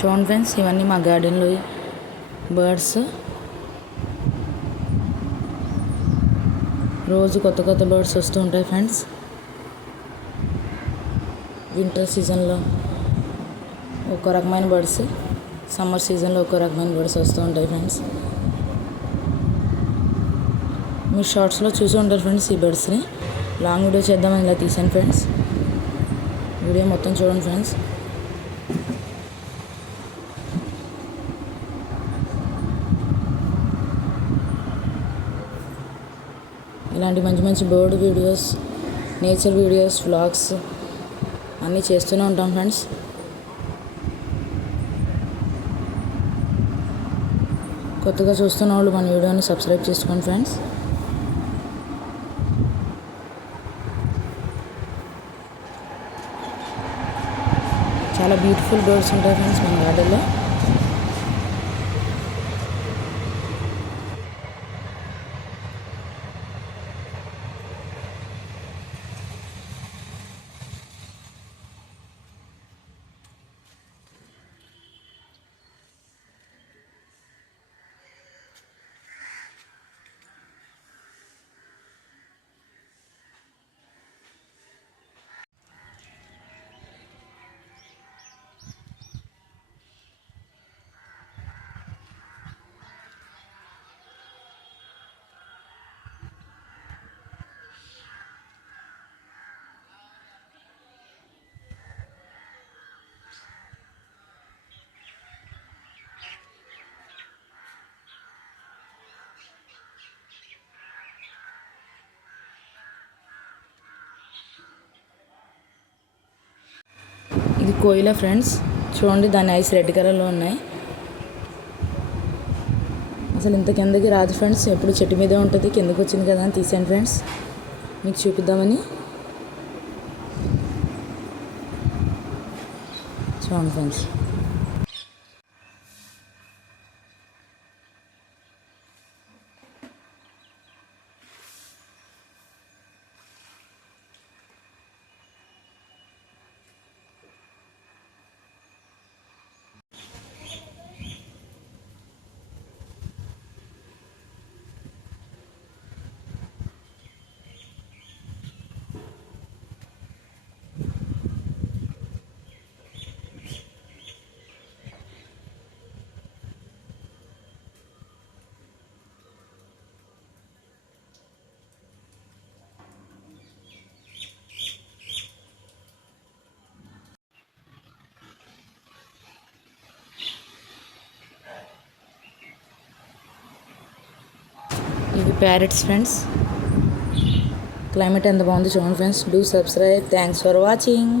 చూడండి ఫ్రెండ్స్, ఇవన్నీ మా గార్డెన్లో బర్డ్స్. రోజు కొత్త కొత్త బర్డ్స్ వస్తూ ఉంటాయి ఫ్రెండ్స్. వింటర్ సీజన్లో ఒక రకమైన బర్డ్స్, సమ్మర్ సీజన్లో ఒక రకమైన బర్డ్స్ వస్తూ ఉంటాయి ఫ్రెండ్స్. మీరు షార్ట్స్లో చూసి ఉంటారు ఫ్రెండ్స్ ఈ బర్డ్స్ని. లాంగ్ వీడియో చేద్దామని ఇలా తీసాను ఫ్రెండ్స్. వీడియో మొత్తం చూడండి ఫ్రెండ్స్. ఇలాంటి మంచి మంచి bird videos, nature videos, vlogs అన్నీ చేస్తూనే ఉంటాం ఫ్రెండ్స్. కొత్తగా చూస్తున్న వాళ్ళు మన వీడియోని సబ్స్క్రైబ్ చేసుకోండి ఫ్రెండ్స్. చాలా బ్యూటిఫుల్ బర్డ్స్ ఉంటాయి ఫ్రెండ్స్ మన గార్డెన్లో. ఇది కోయిల ఫ్రెండ్స్. చూడండి, దాని ఐస్ రెడ్ కలర్లో ఉన్నాయి. అసలు ఇంత కిందకి రాదు ఫ్రెండ్స్, ఎప్పుడు చెట్టు మీదే ఉంటుంది. కిందకి వచ్చింది కదా అని తీసాను ఫ్రెండ్స్, మీకు చూపిద్దామని. చూడండి ఫ్రెండ్స్. ఇవి ప్యారెట్స్ ఫ్రెండ్స్. క్లైమేట్ ఎంత బాగుంది చూడండి friends. Do subscribe. Thanks for watching.